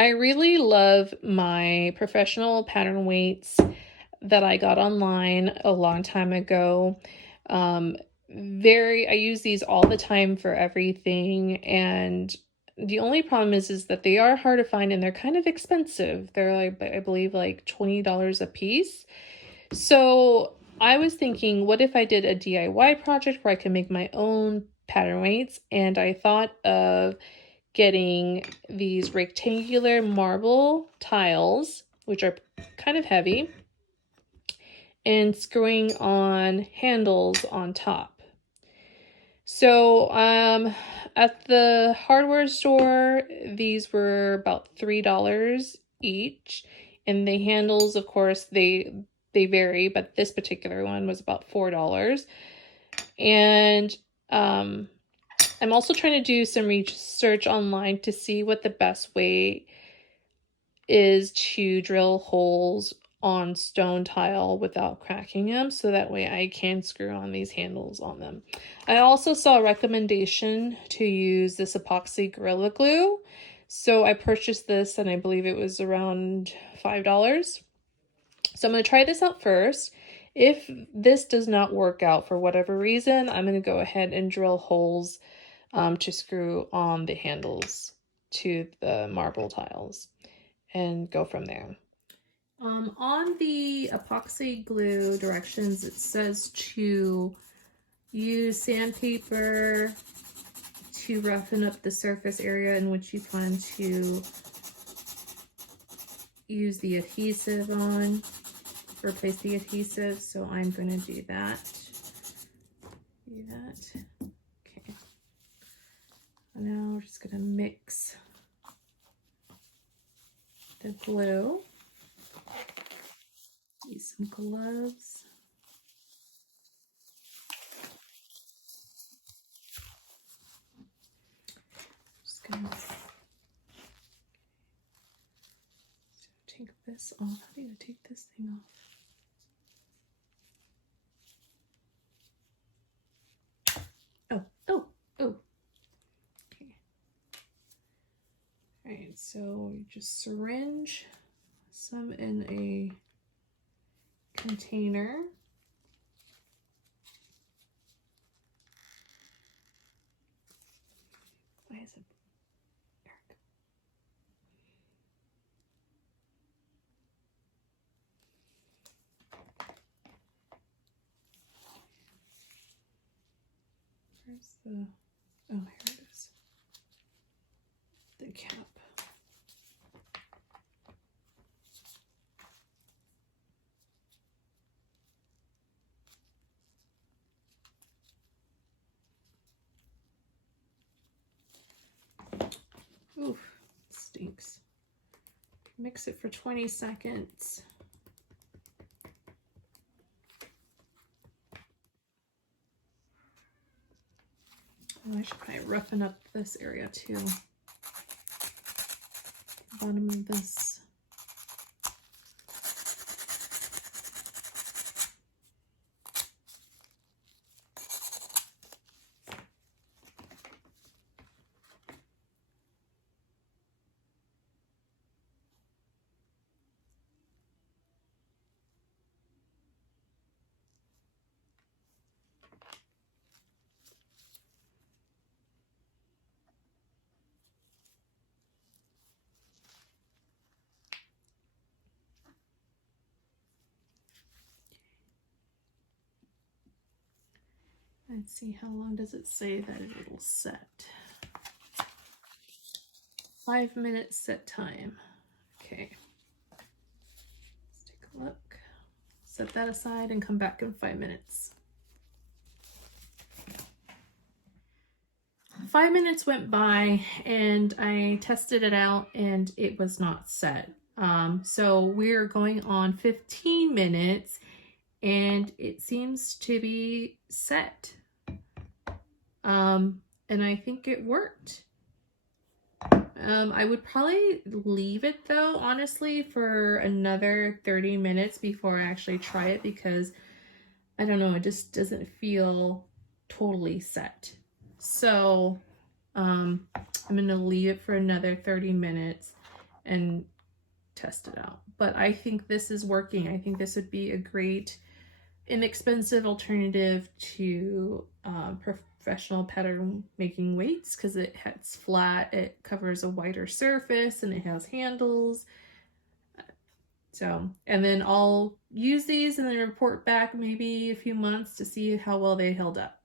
I really love my professional pattern weights that I got online a long time ago. Um, I use these all the time for everything, and the only problem is that they are hard to find and they're kind of expensive. They're like, I believe, like $20 a piece. So I was thinking, what if I did a DIY project where I could make my own pattern weights? And I thought of getting these rectangular marble tiles, which are kind of heavy, and screwing on handles on top. So at the hardware store, these were about $3 each, and the handles, of course, they vary, but this particular one was about $4. And I'm also trying to do some research online to see what the best way is to drill holes on stone tile without cracking them, so that way I can screw on these handles on them. I also saw a recommendation to use this epoxy Gorilla Glue, so I purchased this and I believe it was around $5. So I'm going to try this out first. If this does not work out for whatever reason, I'm going to go ahead and drill holes to screw on the handles to the marble tiles and go from there. On the epoxy glue directions, it says to use sandpaper to roughen up the surface area in which you plan to use the adhesive on, replace the adhesive. So I'm going to do that. Okay. Now we're just going to mix the glue. Use some gloves. Just gonna take this off. I need to take this thing off. Oh. Okay. All right, so you just syringe some in a container. Why is it dark? Where's the, oh, here it is. The cap. Oof, stinks. Mix it for 20 seconds. Oh, I should probably roughen up this area too. Bottom of this. Let's see, how long does it say that it will set? 5 minutes set time. Okay. Let's take a look. Set that aside and come back in 5 minutes. 5 minutes went by and I tested it out and it was not set. So we're going on 15 minutes and it seems to be set. And I think it worked. I would probably leave it though, honestly, for another 30 minutes before I actually try it, because I don't know, it just doesn't feel totally set. So I'm gonna leave it for another 30 minutes and test it out. But I think this is working. I think this would be a great inexpensive alternative to professional pattern making weights because it's flat, it covers a wider surface, and it has handles. So, and then I'll use these and then report back maybe a few months to see how well they held up.